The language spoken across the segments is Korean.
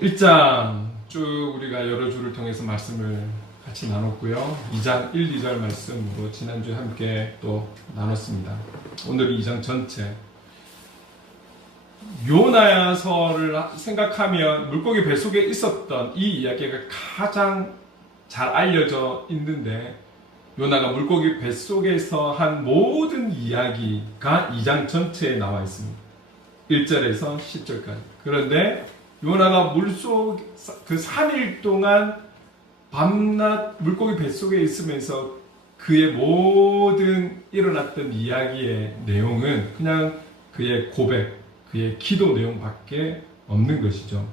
1장 쭉 우리가 여러 주를 통해서 말씀을 같이 나눴고요. 2장 1, 2절 말씀으로 지난주에 함께 또 나눴습니다. 오늘 2장 전체 요나야서를 생각하면 물고기 뱃속에 있었던 이 이야기가 가장 잘 알려져 있는데, 요나가 물고기 뱃속에서 한 모든 이야기가 2장 전체에 나와 있습니다. 1절에서 10절까지. 그런데 요나가 물속 그 3일 동안 밤낮 물고기 뱃속에 있으면서 그의 모든 일어났던 이야기의 내용은 그냥 그의 고백, 그의 기도 내용밖에 없는 것이죠.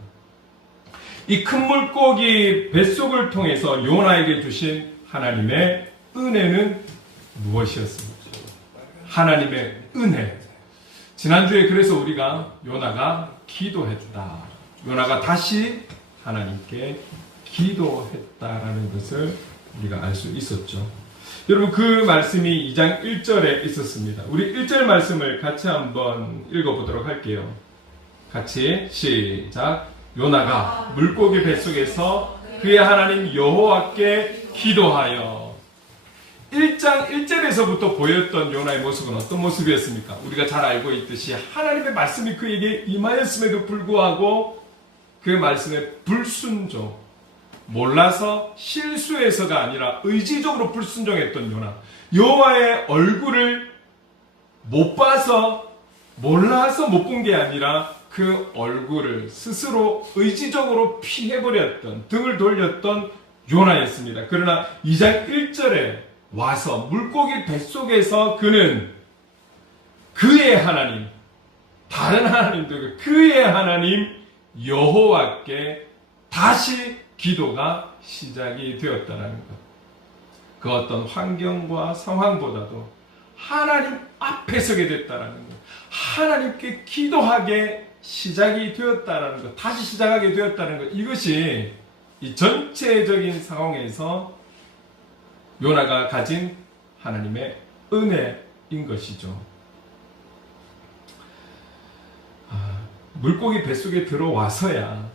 이 큰 물고기 뱃속을 통해서 요나에게 주신 하나님의 은혜는 무엇이었습니까? 하나님의 은혜. 지난주에 그래서 우리가 요나가 기도했다, 요나가 다시 하나님께 기도했다라는 것을 우리가 알 수 있었죠. 여러분, 그 말씀이 2장 1절에 있었습니다. 우리 1절 말씀을 같이 한번 읽어보도록 할게요. 같이 시작. 요나가 물고기 뱃속에서 그의 하나님 여호와께 기도하여. 1장 1절에서부터 보였던 요나의 모습은 어떤 모습이었습니까? 우리가 잘 알고 있듯이 하나님의 말씀이 그에게 임하였음에도 불구하고 그 말씀에 불순종, 몰라서 실수해서가 아니라 의지적으로 불순종했던 요나. 여호와의 얼굴을 못 봐서, 몰라서 못 본 게 아니라 그 얼굴을 스스로 의지적으로 피해버렸던, 등을 돌렸던 요나였습니다. 그러나 2장 1절에 와서 물고기 뱃속에서 그는 그의 하나님, 다른 하나님도 그의 하나님 여호와께 다시 기도가 시작이 되었다는 것. 그 어떤 환경과 상황보다도 하나님 앞에 서게 됐다는 것, 하나님께 기도하게 시작이 되었다는 것, 다시 시작하게 되었다는 것, 이것이 이 전체적인 상황에서 요나가 가진 하나님의 은혜인 것이죠. 물고기 뱃속에 들어와서야,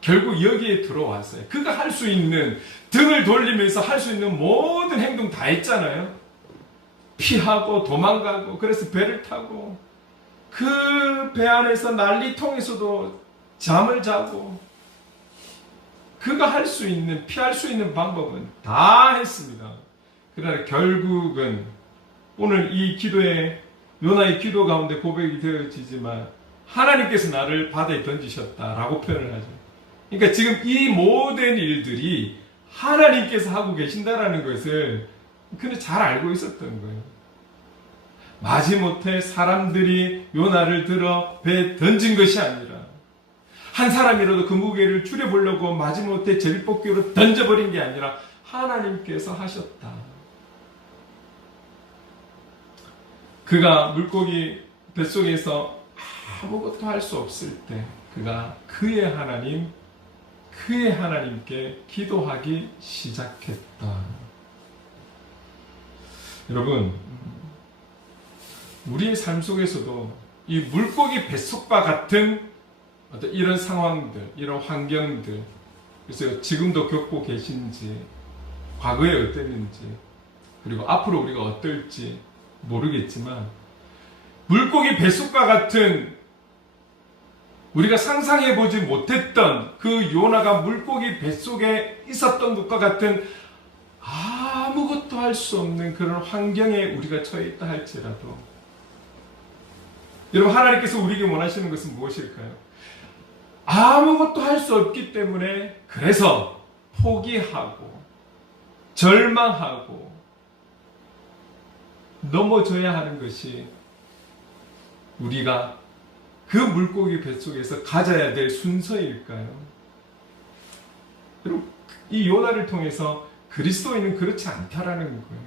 결국 여기에 들어왔어요. 그가 할 수 있는, 등을 돌리면서 할 수 있는 모든 행동 다 했잖아요. 피하고 도망가고, 그래서 배를 타고 그 배 안에서 난리통에서도 잠을 자고, 그가 할 수 있는, 피할 수 있는 방법은 다 했습니다. 그러나 결국은 오늘 이 기도에, 요나의 기도 가운데 고백이 되어지지만 하나님께서 나를 바다에 던지셨다라고 표현을 하죠. 그러니까 지금 이 모든 일들이 하나님께서 하고 계신다라는 것을 그는 잘 알고 있었던 거예요. 마지못해 사람들이 요나를 들어 배에 던진 것이 아니라, 한 사람이라도 그 무게를 줄여보려고 마지못해 제비뽑기로 던져버린 게 아니라 하나님께서 하셨다. 그가 물고기 뱃속에서 아무것도 할 수 없을 때 그가 그의 하나님, 그의 하나님께 기도하기 시작했다. 여러분, 우리의 삶 속에서도 이 물고기 뱃속과 같은 어떤 이런 상황들, 이런 환경들, 그래서 지금도 겪고 계신지, 과거에 어땠는지, 그리고 앞으로 우리가 어떨지 모르겠지만, 물고기 뱃속과 같은, 우리가 상상해보지 못했던 그 요나가 물고기 뱃속에 있었던 것과 같은 아무것도 할 수 없는 그런 환경에 우리가 처해 있다 할지라도, 여러분, 하나님께서 우리에게 원하시는 것은 무엇일까요? 아무것도 할 수 없기 때문에 그래서 포기하고 절망하고 넘어져야 하는 것이 우리가 그 물고기 뱃속에서 가져야 될 순서일까요? 여러분, 이 요나를 통해서 그리스도인은 그렇지 않다라는 거예요.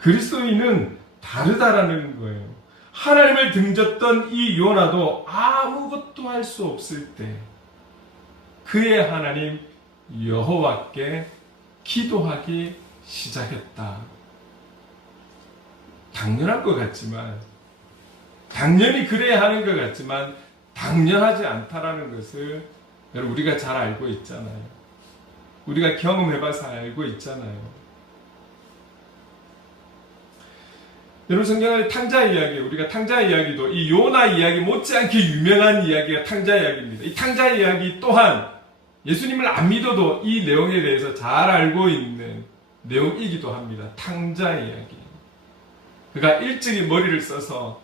그리스도인은 다르다라는 거예요. 하나님을 등졌던 이 요나도 아무것도 할 수 없을 때 그의 하나님 여호와께 기도하기 시작했다. 당연할 것 같지만, 당연히 그래야 하는 것 같지만 당연하지 않다라는 것을 여러분, 우리가 잘 알고 있잖아요. 우리가 경험해봐서 알고 있잖아요. 여러분, 성경 안에 탕자 이야기, 우리가 탕자 이야기도 이 요나 이야기 못지않게 유명한 이야기가 탕자 이야기입니다. 이 탕자 이야기 또한 예수님을 안 믿어도 이 내용에 대해서 잘 알고 있는 내용이기도 합니다. 탕자 이야기. 그가 일찍이 머리를 써서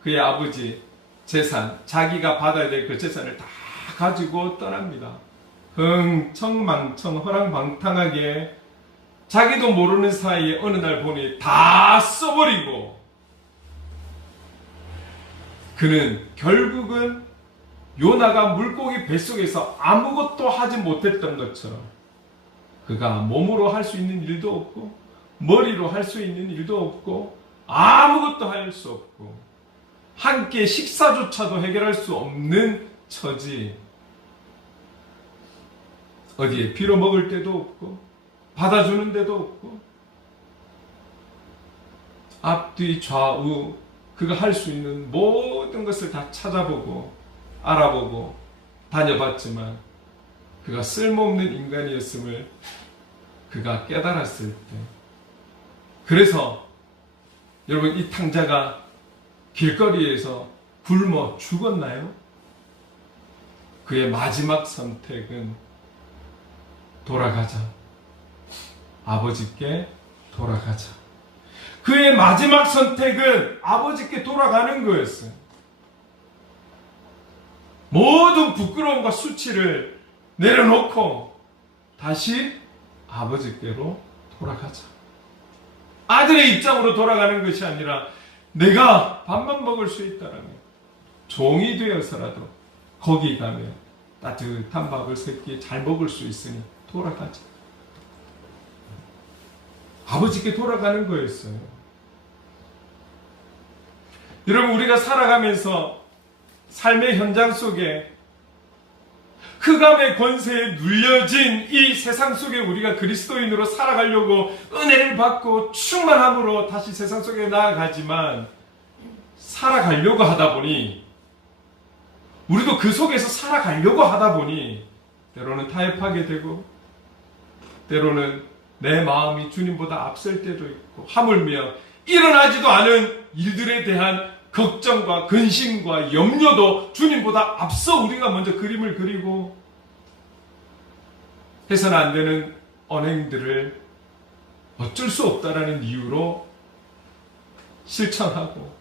그의 아버지 재산, 자기가 받아야 될 그 재산을 다 가지고 떠납니다. 흥청망청 허랑방탕하게 자기도 모르는 사이에 어느 날 보니 다 써버리고, 그는 결국은 요나가 물고기 뱃속에서 아무것도 하지 못했던 것처럼 그가 몸으로 할 수 있는 일도 없고 머리로 할 수 있는 일도 없고 아무것도 할 수 없고 한 끼 식사조차도 해결할 수 없는 처지, 어디에 빌어 먹을 데도 없고 받아주는 데도 없고 앞뒤 좌우 그가 할 수 있는 모든 것을 다 찾아보고 알아보고 다녀봤지만 그가 쓸모없는 인간이었음을 그가 깨달았을 때, 그래서 여러분, 이 탕자가 길거리에서 굶어 죽었나요? 그의 마지막 선택은 돌아가자. 아버지께 돌아가자. 그의 마지막 선택은 아버지께 돌아가는 거였어요. 모든 부끄러움과 수치를 내려놓고 다시 아버지께로 돌아가자. 아들의 입장으로 돌아가는 것이 아니라 내가 밥만 먹을 수 있다라면 종이 되어서라도 거기 가면 따뜻한 밥을 새끼 잘 먹을 수 있으니 돌아가자. 아버지께 돌아가는 거였어요. 여러분, 우리가 살아가면서 삶의 현장 속에 흑암의 권세에 눌려진 이 세상 속에 우리가 그리스도인으로 살아가려고 은혜를 받고 충만함으로 다시 세상 속에 나아가지만, 살아가려고 하다 보니, 우리도 그 속에서 살아가려고 하다 보니 때로는 타협하게 되고 때로는 내 마음이 주님보다 앞설 때도 있고, 하물며 일어나지도 않은 일들에 대한 걱정과 근심과 염려도 주님보다 앞서 우리가 먼저 그림을 그리고 해서는 안 되는 언행들을 어쩔 수 없다라는 이유로 실천하고,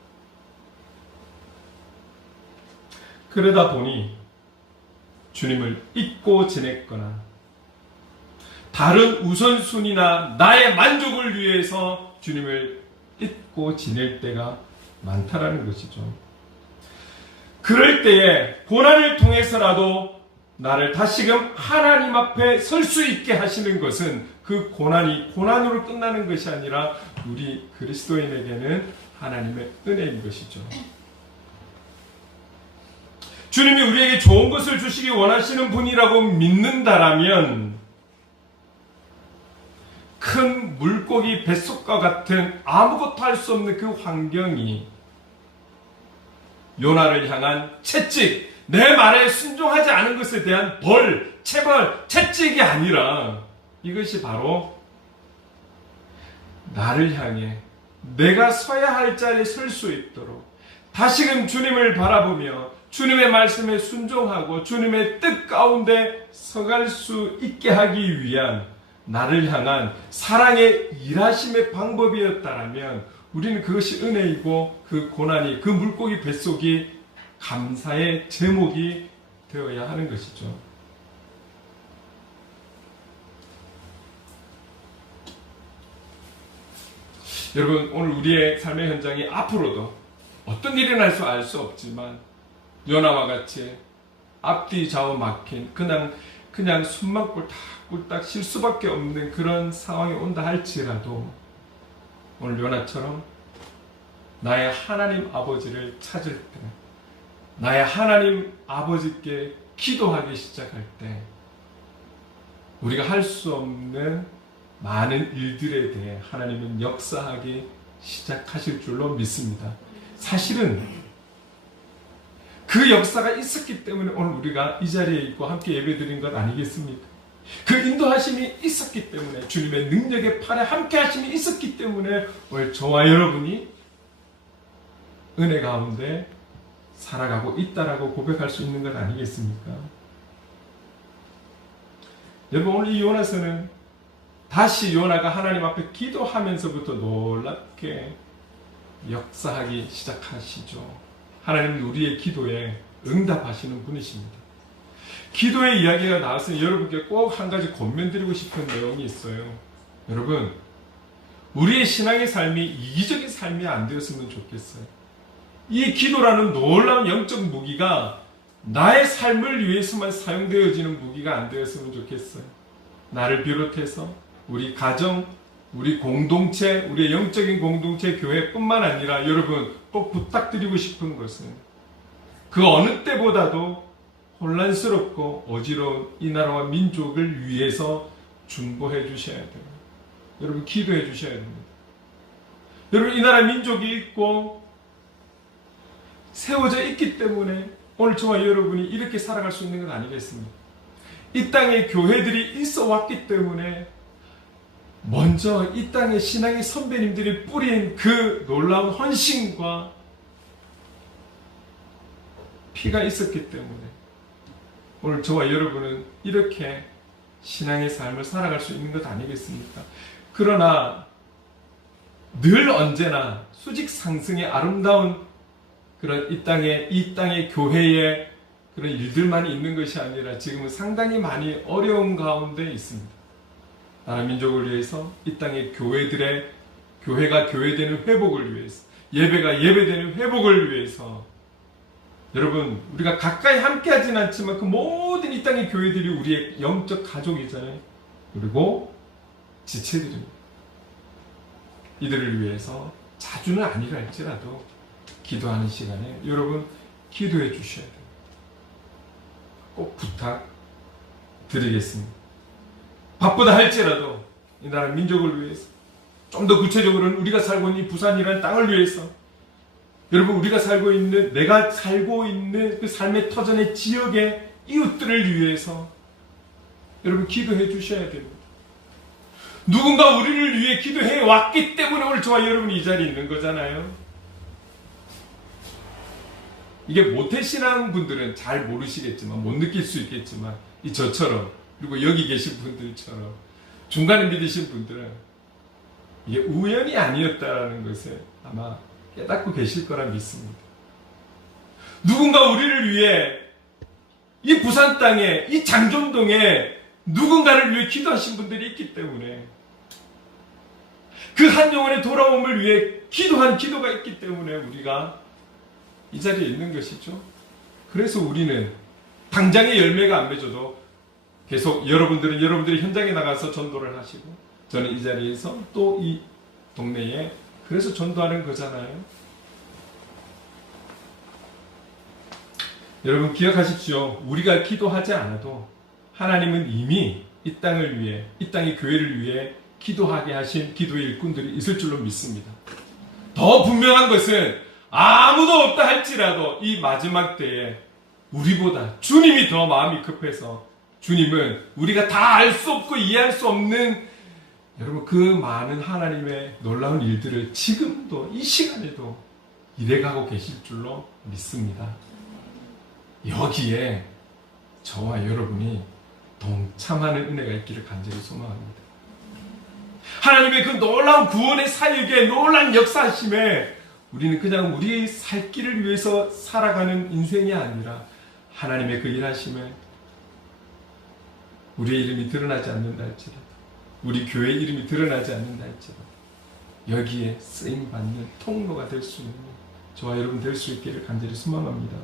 그러다 보니 주님을 잊고 지냈거나 다른 우선순위나 나의 만족을 위해서 주님을 잊고 지낼 때가 많다라는 것이죠. 그럴 때에 고난을 통해서라도 나를 다시금 하나님 앞에 설 수 있게 하시는 것은 그 고난이 고난으로 끝나는 것이 아니라 우리 그리스도인에게는 하나님의 은혜인 것이죠. 주님이 우리에게 좋은 것을 주시기 원하시는 분이라고 믿는다라면 큰 물고기 뱃속과 같은 아무것도 할 수 없는 그 환경이 요나를 향한 채찍, 내 말에 순종하지 않은 것에 대한 벌, 체벌, 채찍이 아니라 이것이 바로 나를 향해 내가 서야 할 자리에 설 수 있도록 다시금 주님을 바라보며 주님의 말씀에 순종하고 주님의 뜻 가운데 서갈 수 있게 하기 위한 나를 향한 사랑의 일하심의 방법이었다면 우리는 그것이 은혜이고 그 고난이, 그 물고기 뱃속이 감사의 제목이 되어야 하는 것이죠. 여러분, 오늘 우리의 삶의 현장이 앞으로도 어떤 일이 날 수 알 수 없지만 요나와 같이 앞뒤 좌우 막힌 그냥 숨만 꿀딱꿀딱 쉴 수밖에 없는 그런 상황이 온다 할지라도 오늘 요나처럼 나의 하나님 아버지를 찾을 때, 나의 하나님 아버지께 기도하기 시작할 때 우리가 할 수 없는 많은 일들에 대해 하나님은 역사하기 시작하실 줄로 믿습니다. 사실은 그 역사가 있었기 때문에 오늘 우리가 이 자리에 있고 함께 예배드린 것 아니겠습니까? 그 인도하심이 있었기 때문에, 주님의 능력의 팔에 함께 하심이 있었기 때문에 오늘 저와 여러분이 은혜 가운데 살아가고 있다라고 고백할 수 있는 것 아니겠습니까? 여러분, 오늘 이 요나서는 다시 요나가 하나님 앞에 기도하면서부터 놀랍게 역사하기 시작하시죠. 하나님은 우리의 기도에 응답하시는 분이십니다. 기도의 이야기가 나왔으니 여러분께 꼭 한 가지 권면드리고 싶은 내용이 있어요. 여러분, 우리의 신앙의 삶이 이기적인 삶이 안 되었으면 좋겠어요. 이 기도라는 놀라운 영적 무기가 나의 삶을 위해서만 사용되어지는 무기가 안 되었으면 좋겠어요. 나를 비롯해서 우리 가정, 우리 공동체, 우리의 영적인 공동체, 교회뿐만 아니라 여러분 꼭 부탁드리고 싶은 것은 그 어느 때보다도 혼란스럽고 어지러운 이 나라와 민족을 위해서 중보해 주셔야 돼요. 여러분 기도해 주셔야 됩니다. 여러분 이 나라 민족이 있고 세워져 있기 때문에 오늘 저와 여러분이 이렇게 살아갈 수 있는 건 아니겠습니까? 이 땅에 교회들이 있어 왔기 때문에 먼저 이 땅에 신앙의 선배님들이 뿌린 그 놀라운 헌신과 피가 있었기 때문에 오늘 저와 여러분은 이렇게 신앙의 삶을 살아갈 수 있는 것 아니겠습니까? 그러나 늘 언제나 수직 상승의 아름다운 그런 이 땅의 교회의 그런 일들만 있는 것이 아니라 지금은 상당히 많이 어려운 가운데 있습니다. 나라 민족을 위해서 이 땅의 교회가 교회되는 회복을 위해서, 예배가 예배되는 회복을 위해서 여러분 우리가 가까이 함께 하진 않지만 그 모든 이 땅의 교회들이 우리의 영적 가족이잖아요. 그리고 지체들입니다. 이들을 위해서 자주는 아니라 할지라도 기도하는 시간에 여러분 기도해 주셔야 돼요. 꼭 부탁드리겠습니다. 바쁘다 할지라도 이 나라 민족을 위해서, 좀 더 구체적으로는 우리가 살고 있는 부산이라는 땅을 위해서, 여러분 우리가 내가 살고 있는 그 삶의 터전의 지역의 이웃들을 위해서 여러분 기도해 주셔야 됩니다. 누군가 우리를 위해 기도해 왔기 때문에 오늘 저와 여러분이 이 자리에 있는 거잖아요. 이게 모태신앙 분들은 잘 모르시겠지만, 못 느낄 수 있겠지만, 저처럼, 그리고 여기 계신 분들처럼, 중간에 믿으신 분들은 이게 우연이 아니었다라는 것을 아마 깨닫고 계실 거라 믿습니다. 누군가 우리를 위해 이 부산 땅에, 이 장존동에 누군가를 위해 기도하신 분들이 있기 때문에, 그 한 영혼의 돌아옴을 위해 기도한 기도가 있기 때문에 우리가 이 자리에 있는 것이죠. 그래서 우리는 당장의 열매가 안 맺어도 계속 여러분들이 현장에 나가서 전도를 하시고, 저는 이 자리에서 또 이 동네에 그래서 전도하는 거잖아요. 여러분 기억하십시오. 우리가 기도하지 않아도 하나님은 이미 이 땅을 위해, 이 땅의 교회를 위해 기도하게 하신 기도의 일꾼들이 있을 줄로 믿습니다. 더 분명한 것은 아무도 없다 할지라도 이 마지막 때에 우리보다 주님이 더 마음이 급해서, 주님은 우리가 다 알 수 없고 이해할 수 없는 여러분 그 많은 하나님의 놀라운 일들을 지금도 이 시간에도 이래가고 계실 줄로 믿습니다. 여기에 저와 여러분이 동참하는 은혜가 있기를 간절히 소망합니다. 하나님의 그 놀라운 구원의 사역에, 놀라운 역사하심에 우리는 그냥 우리의 살 길을 위해서 살아가는 인생이 아니라 하나님의 그 일하심에 우리의 이름이 드러나지 않는다 할지라도, 우리 교회의 이름이 드러나지 않는다 할지라도 여기에 쓰임받는 통로가 될 수 있는 저와 여러분 될 수 있기를 간절히 소망합니다.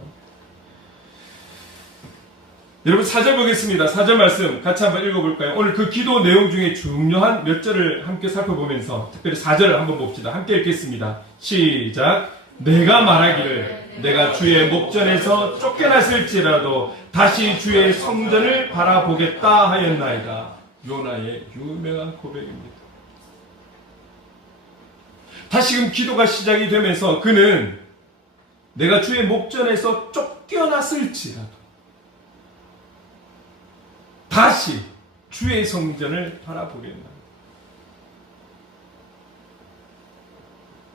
여러분 4절 보겠습니다. 4절 말씀 같이 한번 읽어볼까요? 오늘 그 기도 내용 중에 중요한 몇 절을 함께 살펴보면서 특별히 4절을 한번 봅시다. 함께 읽겠습니다. 시작. 내가 말하기를 내가 주의 목전에서 쫓겨났을지라도 다시 주의 성전을 바라보겠다 하였나이다. 요나의 유명한 고백입니다. 다시금 기도가 시작이 되면서 그는 내가 주의 목전에서 쫓겨났을지라도 다시 주의 성전을 바라보겠나.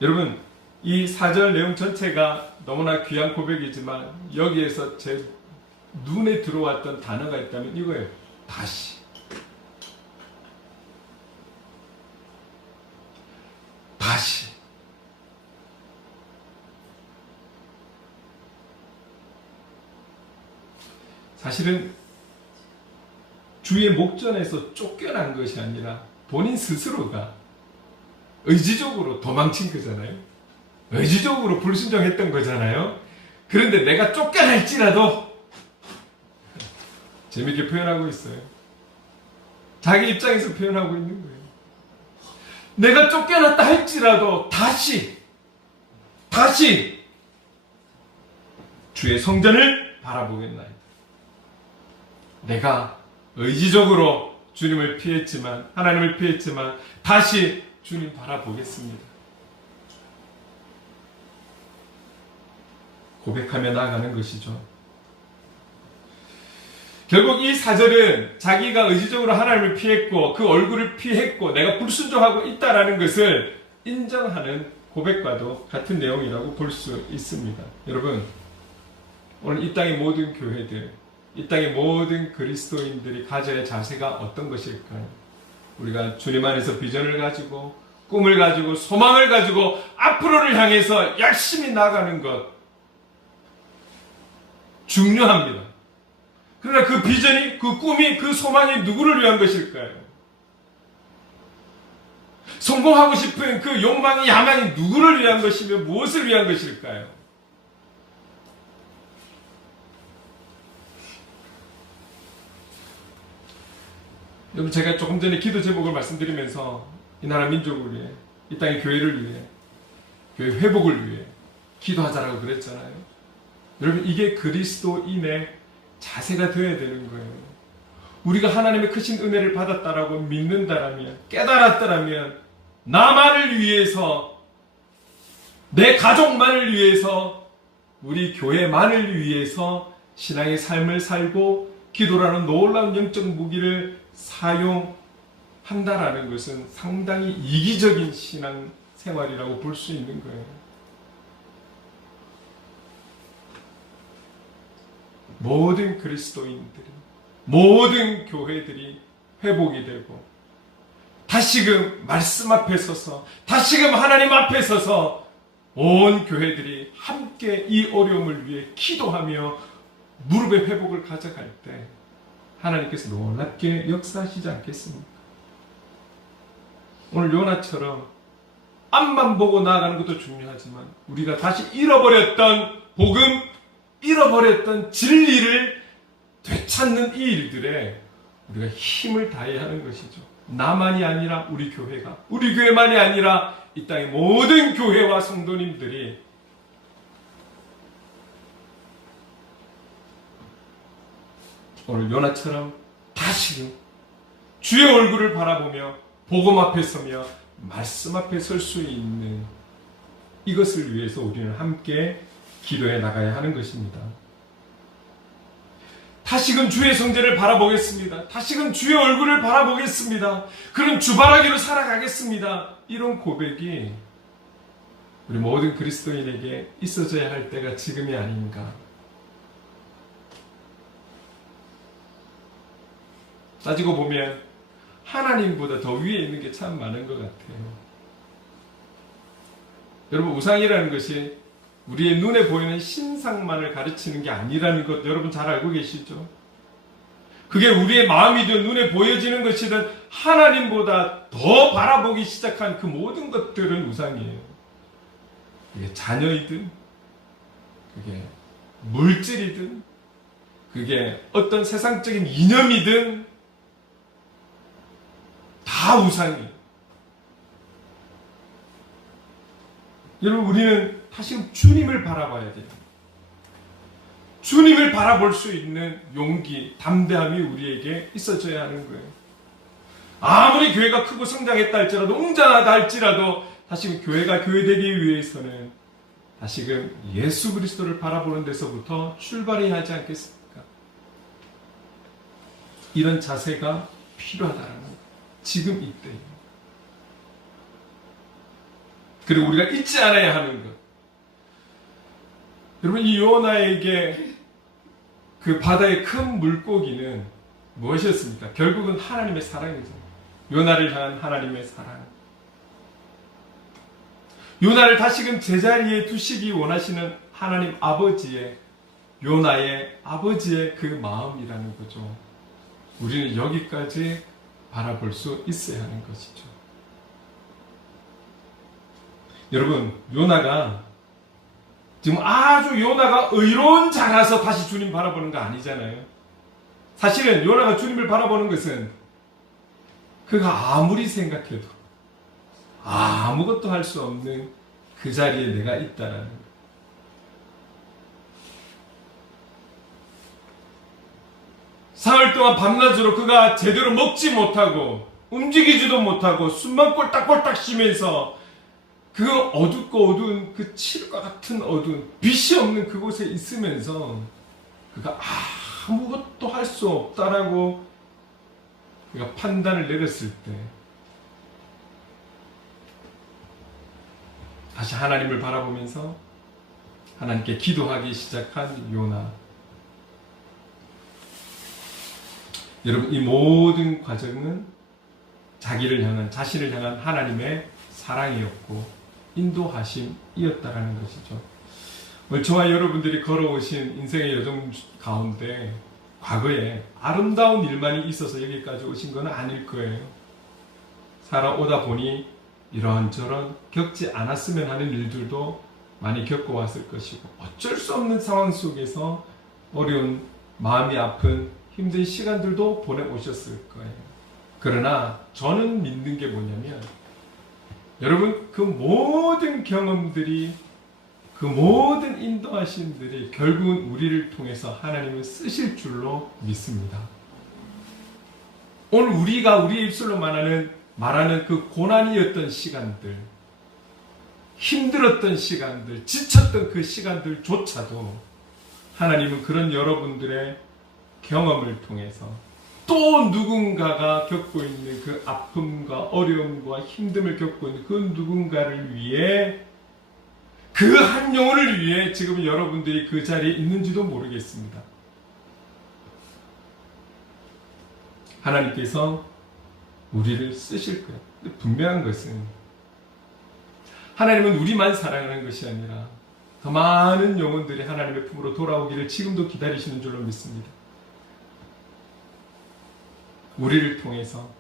여러분, 이 4절 내용 전체가 너무나 귀한 고백이지만 여기에서 제 눈에 들어왔던 단어가 있다면 이거예요. 다시. 다시. 사실은 주의 목전에서 쫓겨난 것이 아니라 본인 스스로가 의지적으로 도망친 거잖아요. 의지적으로 불순종했던 거잖아요. 그런데 내가 쫓겨날지라도 재밌게 표현하고 있어요. 자기 입장에서 표현하고 있는 거예요. 내가 쫓겨났다 할지라도 다시 주의 성전을 바라보겠나이다. 내가 의지적으로 주님을 피했지만, 하나님을 피했지만 다시 주님 바라보겠습니다. 고백하며 나아가는 것이죠. 결국 이 4절은 자기가 의지적으로 하나님을 피했고 그 얼굴을 피했고 내가 불순종하고 있다라는 것을 인정하는 고백과도 같은 내용이라고 볼 수 있습니다. 여러분, 오늘 이 땅의 모든 교회들, 이 땅의 모든 그리스도인들이 가져야 할 자세가 어떤 것일까요? 우리가 주님 안에서 비전을 가지고 꿈을 가지고 소망을 가지고 앞으로를 향해서 열심히 나가는 것 중요합니다. 그러나 그 비전이, 그 꿈이, 그 소망이 누구를 위한 것일까요? 성공하고 싶은 그 욕망이, 야망이 누구를 위한 것이며 무엇을 위한 것일까요? 여러분, 제가 조금 전에 기도 제목을 말씀드리면서 이 나라 민족을 위해, 이 땅의 교회를 위해, 교회 회복을 위해 기도하자라고 그랬잖아요. 여러분, 이게 그리스도인의 자세가 되어야 되는 거예요. 우리가 하나님의 크신 은혜를 받았다라고 믿는다라면, 깨달았다라면 나만을 위해서, 내 가족만을 위해서, 우리 교회만을 위해서 신앙의 삶을 살고 기도라는 놀라운 영적 무기를 사용한다라는 것은 상당히 이기적인 신앙 생활이라고 볼 수 있는 거예요. 모든 그리스도인들이, 모든 교회들이 회복이 되고 다시금 말씀 앞에 서서, 다시금 하나님 앞에 서서 온 교회들이 함께 이 어려움을 위해 기도하며 무릎의 회복을 가져갈 때 하나님께서 놀랍게 역사하시지 않겠습니까? 오늘 요나처럼 앞만 보고 나아가는 것도 중요하지만 우리가 다시 잃어버렸던 복음, 잃어버렸던 진리를 되찾는 이 일들에 우리가 힘을 다해야 하는 것이죠. 나만이 아니라 우리 교회가, 우리 교회만이 아니라 이 땅의 모든 교회와 성도님들이 오늘 요나처럼 다시 주의 얼굴을 바라보며 복음 앞에 서며 말씀 앞에 설 수 있는 이것을 위해서 우리는 함께 기도해 나가야 하는 것입니다. 다시금 주의 성전을 바라보겠습니다. 다시금 주의 얼굴을 바라보겠습니다. 그런 주바라기로 살아가겠습니다. 이런 고백이 우리 모든 그리스도인에게 있어져야 할 때가 지금이 아닌가. 따지고 보면 하나님보다 더 위에 있는 게 참 많은 것 같아요. 여러분, 우상이라는 것이 우리의 눈에 보이는 신상만을 가르치는 게 아니라는 것 여러분 잘 알고 계시죠? 그게 우리의 마음이든 눈에 보여지는 것이든 하나님보다 더 바라보기 시작한 그 모든 것들은 우상이에요. 그게 자녀이든 그게 물질이든 그게 어떤 세상적인 이념이든 다 우상이에요. 여러분, 우리는 다시 주님을 바라봐야 돼요. 주님을 바라볼 수 있는 용기, 담대함이 우리에게 있어져야 하는 거예요. 아무리 교회가 크고 성장했다 할지라도, 웅장하다 할지라도 다시 교회가 교회되기 위해서는 다시금 예수 그리스도를 바라보는 데서부터 출발해야 하지 않겠습니까? 이런 자세가 필요하다는 것. 지금 이때에. 그리고 우리가 잊지 않아야 하는 것. 여러분, 이 요나에게 그 바다의 큰 물고기는 무엇이었습니까? 결국은 하나님의 사랑이죠. 요나를 향한 하나님의 사랑. 요나를 다시금 제자리에 두시기 원하시는 하나님 아버지의, 요나의 아버지의 그 마음이라는 거죠. 우리는 여기까지 바라볼 수 있어야 하는 것이죠. 여러분, 요나가 지금 아주 요나가 의로운 자라서 다시 주님 바라보는 거 아니잖아요. 사실은 요나가 주님을 바라보는 것은 그가 아무리 생각해도 아무것도 할 수 없는 그 자리에 내가 있다라는 것. 사흘 동안 밤낮으로 그가 제대로 먹지 못하고 움직이지도 못하고 숨만 꼴딱꼴딱 쉬면서 그 어둡고 어두운 그 칠과 같은 어두운 빛이 없는 그곳에 있으면서 그가 아무것도 할 수 없다라고 그가 판단을 내렸을 때 다시 하나님을 바라보면서 하나님께 기도하기 시작한 요나. 여러분, 이 모든 과정은 자기를 향한, 자신을 향한 하나님의 사랑이었고 인도하심이었다라는 것이죠. 오늘 저와 여러분들이 걸어오신 인생의 여정 가운데 과거에 아름다운 일만이 있어서 여기까지 오신 건 아닐 거예요. 살아오다 보니 이런저런 겪지 않았으면 하는 일들도 많이 겪어왔을 것이고 어쩔 수 없는 상황 속에서 어려운, 마음이 아픈 힘든 시간들도 보내오셨을 거예요. 그러나 저는 믿는 게 뭐냐면 여러분, 그 모든 경험들이, 그 모든 인도하심들이 결국은 우리를 통해서 하나님을 쓰실 줄로 믿습니다. 오늘 우리가 우리의 입술로 말하는 그 고난이었던 시간들, 힘들었던 시간들, 지쳤던 그 시간들조차도 하나님은 그런 여러분들의 경험을 통해서 또 누군가가 겪고 있는 그 아픔과 어려움과 힘듦을 겪고 있는 그 누군가를 위해, 그 한 영혼을 위해 지금 여러분들이 그 자리에 있는지도 모르겠습니다. 하나님께서 우리를 쓰실 거예요. 근데 분명한 것은 하나님은 우리만 사랑하는 것이 아니라 더 많은 영혼들이 하나님의 품으로 돌아오기를 지금도 기다리시는 줄로 믿습니다. 우리를 통해서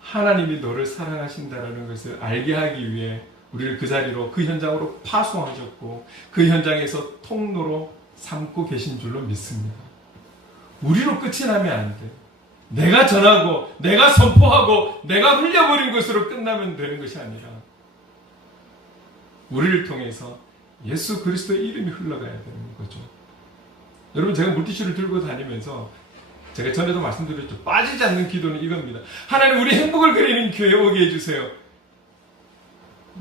하나님이 너를 사랑하신다는 것을 알게 하기 위해 우리를 그 자리로, 그 현장으로 파송하셨고 그 현장에서 통로로 삼고 계신 줄로 믿습니다. 우리로 끝이 나면 안 돼. 내가 전하고 내가 선포하고 내가 흘려버린 것으로 끝나면 되는 것이 아니라 우리를 통해서 예수 그리스도의 이름이 흘러가야 되는 거죠. 여러분, 제가 물티슈를 들고 다니면서 제가 전에도 말씀드렸죠. 빠지지 않는 기도는 이겁니다. 하나님, 우리 행복을 그리는 교회에 오게 해주세요.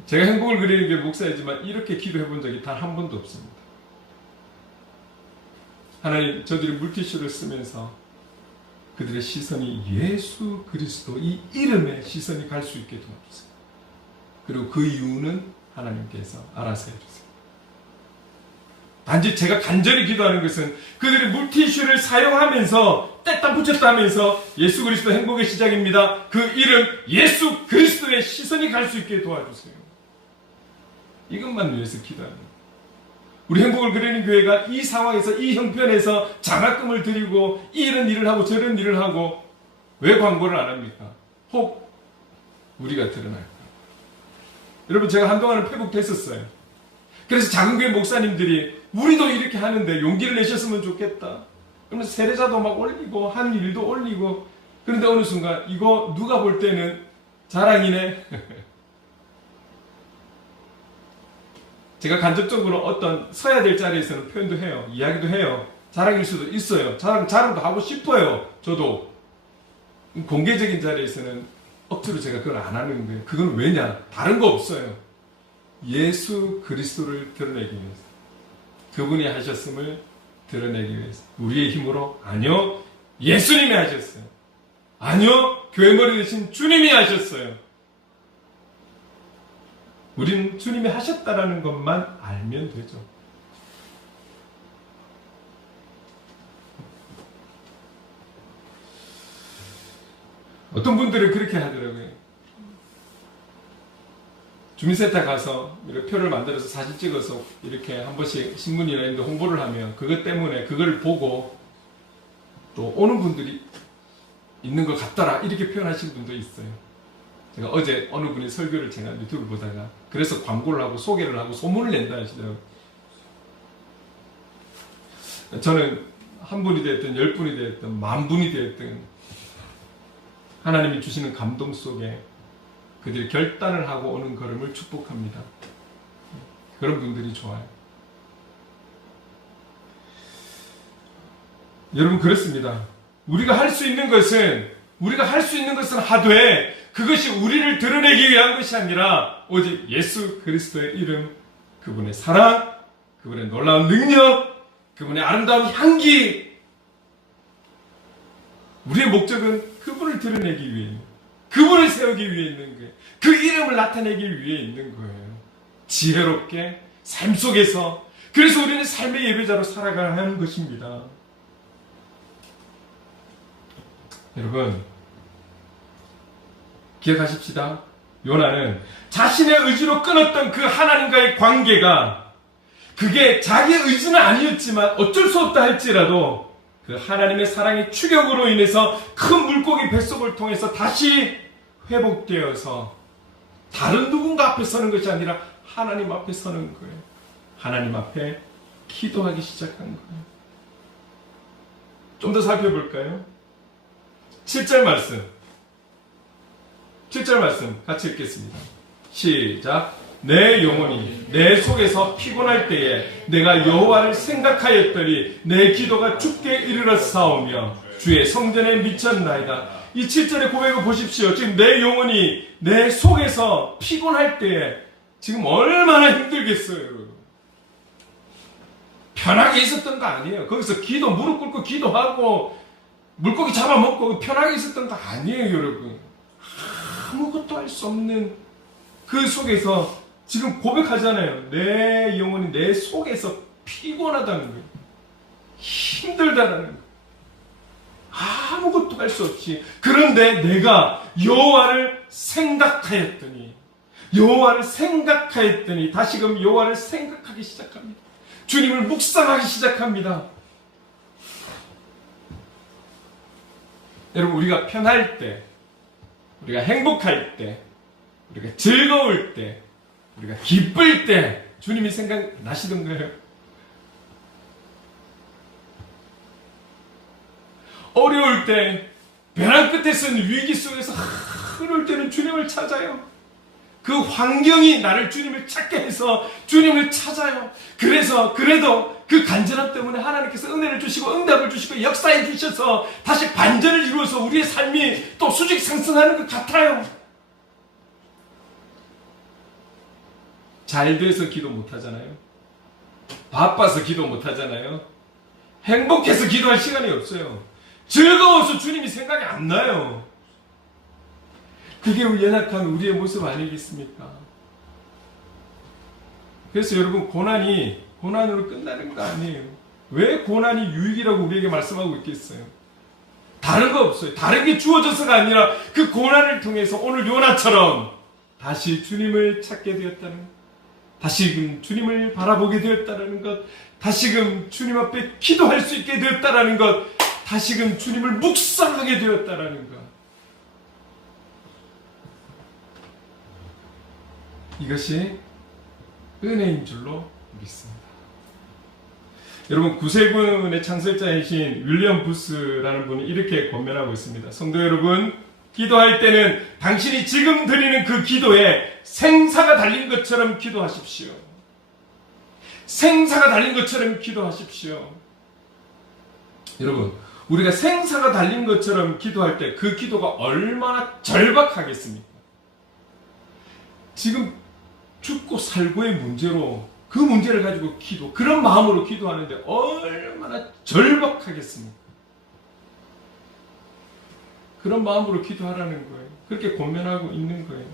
제가 행복을 그리는 교회 목사이지만 이렇게 기도해 본 적이 단 한 번도 없습니다. 하나님, 저들이 물티슈를 쓰면서 그들의 시선이 예수 그리스도 이 이름에 시선이 갈 수 있게 도와주세요. 그리고 그 이유는 하나님께서 알아서 해주세요. 단지 제가 간절히 기도하는 것은 그들이 물티슈를 사용하면서 뗐다 붙였다 하면서 예수 그리스도 행복의 시작입니다. 그 이름 예수 그리스도의 시선이 갈 수 있게 도와주세요. 이것만 위해서 기도합니다. 우리 행복을 그리는 교회가 이 상황에서, 이 형편에서 장학금을 드리고 이런 일을 하고 저런 일을 하고 왜 광고를 안 합니까? 혹 우리가 드러날까? 여러분, 제가 한동안은 회복됐었어요. 그래서 작은 교회 목사님들이 우리도 이렇게 하는데 용기를 내셨으면 좋겠다. 그러면서 세례자도 막 올리고 한 일도 올리고, 그런데 어느 순간 이거 누가 볼 때는 자랑이네. 제가 간접적으로 어떤 서야 될 자리에서는 표현도 해요. 이야기도 해요. 자랑일 수도 있어요. 자랑도 하고 싶어요. 저도. 공개적인 자리에서는 억지로 제가 그걸 안 하는 거예요. 그건 왜냐? 다른 거 없어요. 예수 그리스도를 드러내기 위해서. 그분이 하셨음을 드러내기 위해서. 우리의 힘으로? 아니요. 예수님이 하셨어요. 아니요. 교회 머리 되신 주님이 하셨어요. 우리는 주님이 하셨다라는 것만 알면 되죠. 어떤 분들은 그렇게 하더라고요. 주민센터 가서 이렇게 표를 만들어서 사진 찍어서 이렇게 한 번씩 신문이나 이런 데 홍보를 하면 그것 때문에 그걸 보고 또 오는 분들이 있는 것 같더라 이렇게 표현하시는 분도 있어요. 제가 어제 어느 분이 설교를 제가 유튜브 보다가 그래서 광고를 하고 소개를 하고 소문을 낸다 하시더라고요. 저는 한 분이 되었든 10분이 되었든 10,000분이 되었든 하나님이 주시는 감동 속에 그들이 결단을 하고 오는 걸음을 축복합니다. 그런 분들이 좋아요. 여러분 그렇습니다. 우리가 할 수 있는 것은 하되 그것이 우리를 드러내기 위한 것이 아니라 오직 예수 그리스도의 이름, 그분의 사랑, 그분의 놀라운 능력, 그분의 아름다운 향기. 우리의 목적은 그분을 드러내기 위해, 그분을 세우기 위해 있는 거예요. 그 이름을 나타내기 위해 있는 거예요. 지혜롭게 삶 속에서. 그래서 우리는 삶의 예배자로 살아가야 하는 것입니다. 여러분 기억하십시다. 요나는 자신의 의지로 끊었던 그 하나님과의 관계가 그게 자기의 의지는 아니었지만 어쩔 수 없다 할지라도 그 하나님의 사랑의 추격으로 인해서 큰 물고기 뱃속을 통해서 다시 회복되어서 다른 누군가 앞에 서는 것이 아니라 하나님 앞에 서는 거예요. 하나님 앞에 기도하기 시작한 거예요. 좀 더 살펴볼까요? 7절 말씀 같이 읽겠습니다. 시작. 내 영혼이 내 속에서 피곤할 때에 내가 여호와를 생각하였더니 내 기도가 주께 이르렀사오며 주의 성전에 미쳤나이다. 이 7절의 고백을 보십시오. 지금 내 영혼이 내 속에서 피곤할 때에 지금 얼마나 힘들겠어요, 여러분. 편하게 있었던 거 아니에요. 거기서 무릎 꿇고 기도하고 물고기 잡아먹고 편하게 있었던 거 아니에요, 여러분. 아무것도 할 수 없는 그 속에서 지금 고백하잖아요. 내 영혼이 내 속에서 피곤하다는 거예요. 힘들다는 거예요. 아무것도 할 수 없이. 그런데 내가 여호와를 생각하였더니 다시금 여호와를 생각하기 시작합니다. 주님을 묵상하기 시작합니다. 여러분 우리가 편할 때, 우리가 행복할 때, 우리가 즐거울 때, 우리가 기쁠 때 주님이 생각나시던가요? 어려울 때, 벼랑 끝에 쓴 위기 속에서 그럴 때는 주님을 찾아요. 그 환경이 나를 주님을 찾게 해서 주님을 찾아요. 그래도 그 간절함 때문에 하나님께서 은혜를 주시고 응답을 주시고 역사해 주셔서 다시 반전을 이루어서 우리의 삶이 또 수직 상승하는 것 같아요. 잘 돼서 기도 못 하잖아요. 바빠서 기도 못 하잖아요. 행복해서 기도할 시간이 없어요. 즐거워서 주님이 생각이 안 나요. 그게 연약한 우리의 모습 아니겠습니까? 그래서 여러분 고난으로 끝나는 거 아니에요. 왜 고난이 유익이라고 우리에게 말씀하고 있겠어요? 다른 거 없어요. 다른 게 주어져서가 아니라 그 고난을 통해서 오늘 요나처럼 다시 주님을 찾게 되었다는 것, 다시금 주님을 바라보게 되었다는 것, 다시금 주님 앞에 기도할 수 있게 되었다는 것, 다시금 주님을 묵상하게 되었다는 것. 이것이 은혜인 줄로 믿습니다. 여러분 구세군의 창설자이신 윌리엄 부스라는 분이 이렇게 권면하고 있습니다. 성도 여러분, 기도할 때는 당신이 지금 드리는 그 기도에 생사가 달린 것처럼 기도하십시오. 생사가 달린 것처럼 기도하십시오. 여러분, 우리가 생사가 달린 것처럼 기도할 때 그 기도가 얼마나 절박하겠습니까? 지금 죽고 살고의 문제로 그 문제를 가지고 그런 마음으로 기도하는데 얼마나 절박하겠습니까? 그런 마음으로 기도하라는 거예요. 그렇게 고민하고 있는 거예요.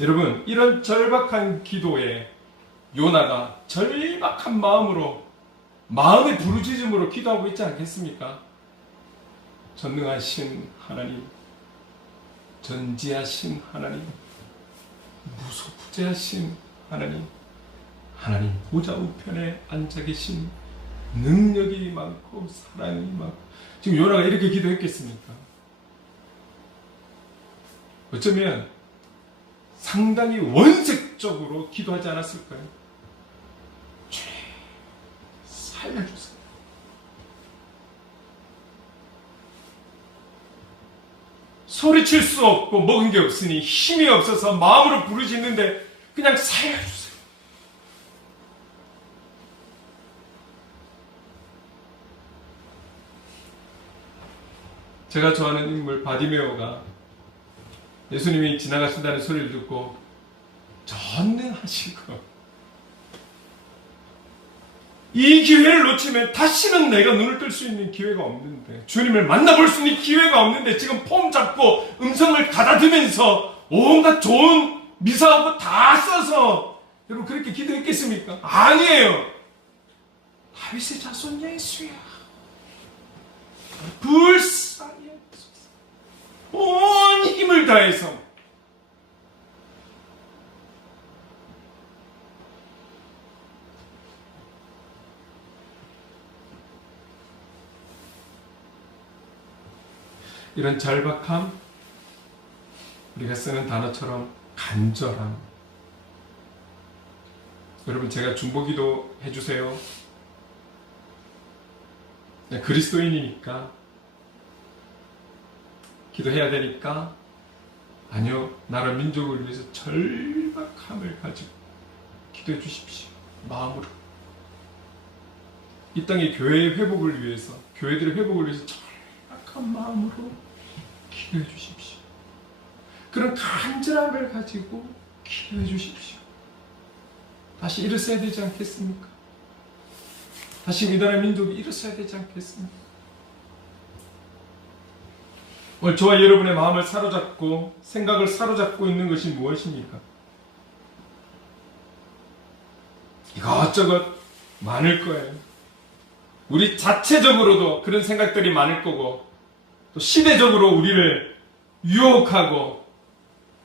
여러분, 이런 절박한 기도에 요나가 절박한 마음으로, 마음의 부르짖음으로 기도하고 있지 않겠습니까? 전능하신 하나님, 전지하신 하나님, 무소부재하신 하나님, 하나님 보좌 우편에 앉아 계신 능력이 많고 사랑이 많고. 지금 요나가 이렇게 기도했겠습니까? 어쩌면 상당히 원색적으로 기도하지 않았을까요? 주님, 살려주세요. 소리칠 수 없고 먹은 게 없으니 힘이 없어서 마음으로 부르짖는데 그냥 살려주세요. 제가 좋아하는 인물 바디메오가 예수님이 지나가신다는 소리를 듣고 전능하시고 이 기회를 놓치면 다시는 내가 눈을 뜰 수 있는 기회가 없는데, 주님을 만나볼 수 있는 기회가 없는데 지금 폼 잡고 음성을 가다듬으면서 온갖 좋은 미사하고 다 써서 여러분 그렇게 기도했겠습니까? 아니에요. 다윗의 자손 예수야, 불쌍히 하소서. 온 힘을 다해서 이런 절박함, 우리가 쓰는 단어처럼 간절함. 여러분, 제가 중보기도 해주세요. 그리스도인이니까 기도해야 되니까. 아니요, 나라 민족을 위해서 절박함을 가지고 기도해 주십시오. 마음으로. 이 땅의 교회의 회복을 위해서, 교회들의 회복을 위해서 절박한 마음으로 기도해 주십시오. 그런 간절함을 가지고 기도해 주십시오. 다시 일어서야 되지 않겠습니까? 다시 이 나라 민족이 일어서야 되지 않겠습니까? 오늘 저와 여러분의 마음을 사로잡고 생각을 사로잡고 있는 것이 무엇입니까? 이것저것 많을 거예요. 우리 자체적으로도 그런 생각들이 많을 거고, 또 시대적으로 우리를 유혹하고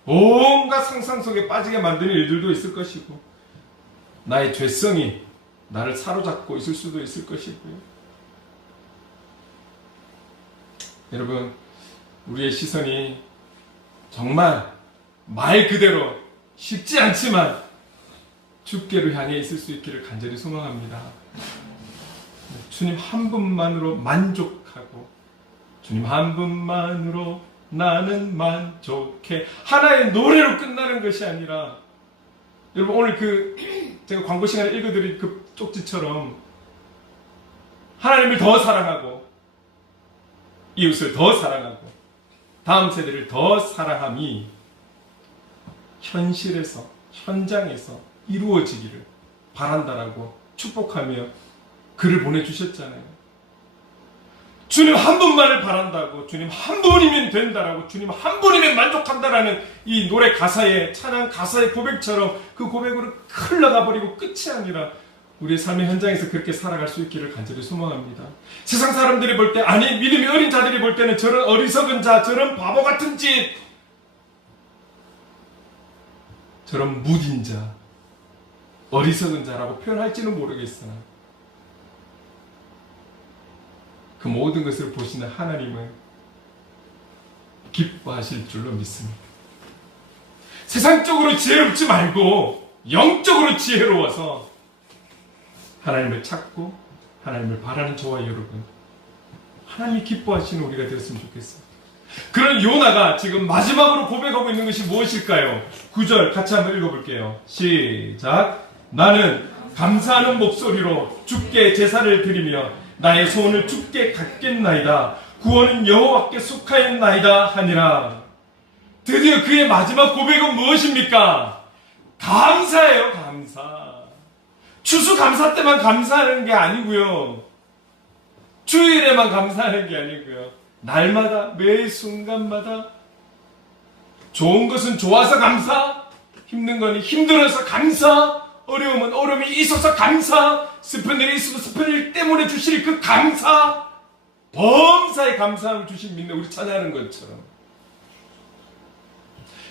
온갖 상상 속에 빠지게 만드는 일들도 있을 것이고, 나의 죄성이 나를 사로잡고 있을 수도 있을 것이고요. 여러분, 우리의 시선이 정말 말 그대로 쉽지 않지만 주께로 향해 있을 수 있기를 간절히 소망합니다. 주님 한 분만으로 만족하고, 주님 한 분만으로 나는 만족해, 하나의 노래로 끝나는 것이 아니라, 여러분 오늘 제가 광고 시간에 읽어드린 그 쪽지처럼 하나님을 더 사랑하고 이웃을 더 사랑하고 다음 세대를 더 사랑함이 현실에서, 현장에서 이루어지기를 바란다라고 축복하며 글을 보내주셨잖아요. 주님 한 분만을 바란다고, 주님 한 분이면 된다라고, 주님 한 분이면 만족한다라는 이 노래 가사의, 찬양 가사의 고백처럼 그 고백으로 흘러가버리고 끝이 아니라 우리의 삶의 현장에서 그렇게 살아갈 수 있기를 간절히 소망합니다. 세상 사람들이 볼 때, 아니 믿음이 어린 자들이 볼 때는 저런 어리석은 자, 저런 바보 같은 짓, 저런 무딘 자, 어리석은 자라고 표현할지는 모르겠으나 그 모든 것을 보시는 하나님은 기뻐하실 줄로 믿습니다. 세상적으로 지혜롭지 말고 영적으로 지혜로워서 하나님을 찾고 하나님을 바라는 저와 여러분, 하나님이 기뻐하시는 우리가 되었으면 좋겠습니다. 그런 요나가 지금 마지막으로 고백하고 있는 것이 무엇일까요? 9절 같이 한번 읽어볼게요. 시작. 나는 감사하는 목소리로 주께 제사를 드리며 나의 소원을 주께 갖겠나이다. 구원은 여호와께 속하였나이다 하니라. 드디어 그의 마지막 고백은 무엇입니까? 감사해요, 감사. 추수감사 때만 감사하는 게 아니고요. 주일에만 감사하는 게 아니고요. 날마다, 매 순간마다 좋은 것은 좋아서 감사, 힘든 거니 힘들어서 감사, 어려움은 어려움이 있어서 감사, 슬픈 일이 있어도 슬픈 일 때문에 주실 그 감사, 범사에 감사함을 주신 믿는 우리 찬양하는 것처럼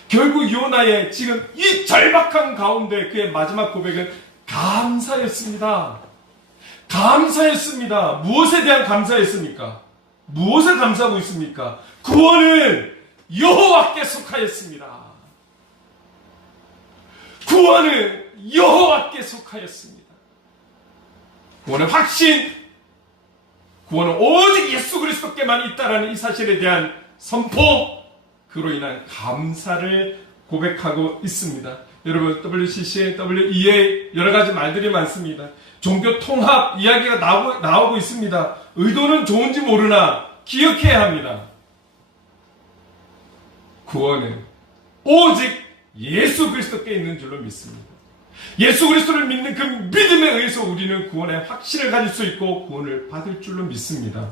결국 요나의 지금 이 절박한 가운데 그의 마지막 고백은 감사였습니다. 감사였습니다. 무엇에 대한 감사였습니까? 무엇을 감사하고 있습니까? 구원은 여호와께 속하였습니다. 구원은 여호와께 속하였습니다. 구원의 확신, 구원은 오직 예수 그리스도께만 있다라는 이 사실에 대한 선포, 그로 인한 감사를 고백하고 있습니다. 여러분, WCC, WEA 여러 가지 말들이 많습니다. 종교 통합 이야기가 나오고 있습니다. 의도는 좋은지 모르나 기억해야 합니다. 구원은 오직 예수 그리스도께 있는 줄로 믿습니다. 예수 그리스도를 믿는 그 믿음에 의해서 우리는 구원의 확신을 가질 수 있고 구원을 받을 줄로 믿습니다.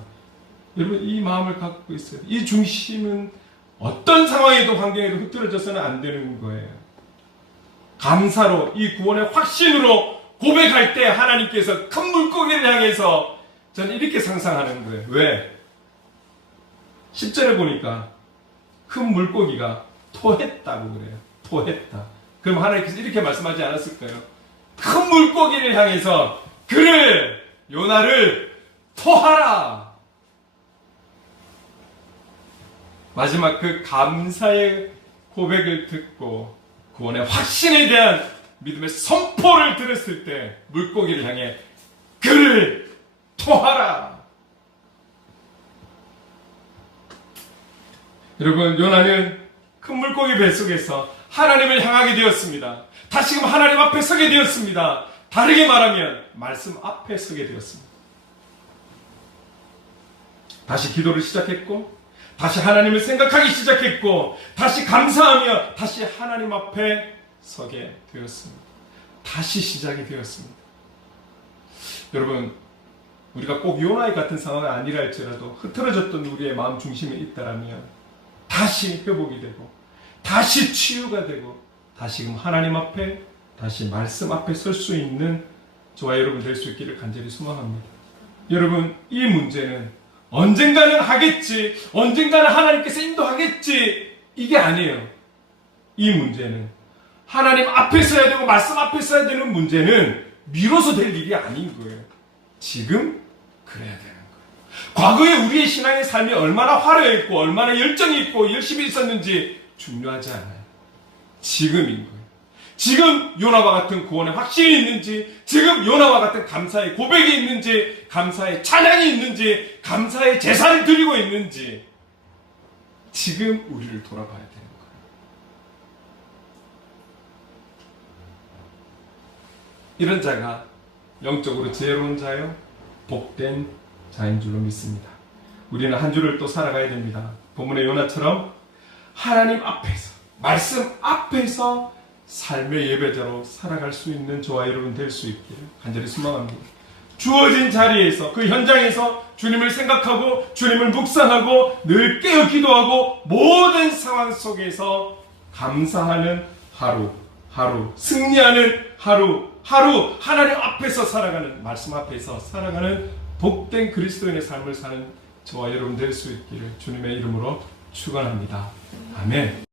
여러분, 이 마음을 갖고 있어요. 이 중심은 어떤 상황에도 환경에도 흐트러져서는 안 되는 거예요. 감사로 이 구원의 확신으로 고백할 때 하나님께서 큰 물고기를 향해서 저는 이렇게 상상하는 거예요. 왜? 10절에 보니까 큰 물고기가 토했다고 그래요. 토했다. 그럼 하나님께서 이렇게 말씀하지 않았을까요? 큰 물고기를 향해서 그를, 요나를 토하라. 마지막 그 감사의 고백을 듣고 구원의 확신에 대한 믿음의 선포를 들었을 때 물고기를 향해 그를 토하라. 여러분, 요나는 큰 물고기 뱃속에서 하나님을 향하게 되었습니다. 다시금 하나님 앞에 서게 되었습니다. 다르게 말하면 말씀 앞에 서게 되었습니다. 다시 기도를 시작했고, 다시 하나님을 생각하기 시작했고, 다시 감사하며 다시 하나님 앞에 서게 되었습니다. 다시 시작이 되었습니다. 여러분, 우리가 꼭 요나의 같은 상황이 아니라 할지라도 흐트러졌던 우리의 마음 중심에 있다라면 다시 회복이 되고 다시 치유가 되고 다시금 하나님 앞에, 다시 말씀 앞에 설 수 있는 저와 여러분 될 수 있기를 간절히 소망합니다. 여러분, 이 문제는 언젠가는 하겠지, 언젠가는 하나님께서 인도하겠지, 이게 아니에요. 이 문제는 하나님 앞에 서야 되고 말씀 앞에 서야 되는 문제는 미뤄서 될 일이 아닌 거예요. 지금 그래야 되는 거예요. 과거에 우리의 신앙의 삶이 얼마나 화려했고 얼마나 열정이 있고 열심히 있었는지 중요하지 않아요. 지금인 거예요. 지금 요나와 같은 구원의 확신이 있는지, 지금 요나와 같은 감사의 고백이 있는지, 감사의 찬양이 있는지, 감사의 제사를 드리고 있는지, 지금 우리를 돌아봐야 되는 거예요. 이런 자가 영적으로 지혜로운 자요, 복된 자인 줄로 믿습니다. 우리는 한 주를 또 살아가야 됩니다. 본문의 요나처럼 하나님 앞에서, 말씀 앞에서 삶의 예배자로 살아갈 수 있는 저와 여러분 될 수 있기를 간절히 소망합니다. 주어진 자리에서, 그 현장에서 주님을 생각하고 주님을 묵상하고 늘 깨어 기도하고 모든 상황 속에서 감사하는 하루 하루, 승리하는 하루 하루, 하나님 앞에서 살아가는, 말씀 앞에서 살아가는 복된 그리스도인의 삶을 사는 저와 여러분 될 수 있기를 주님의 이름으로 축원합니다. 아멘.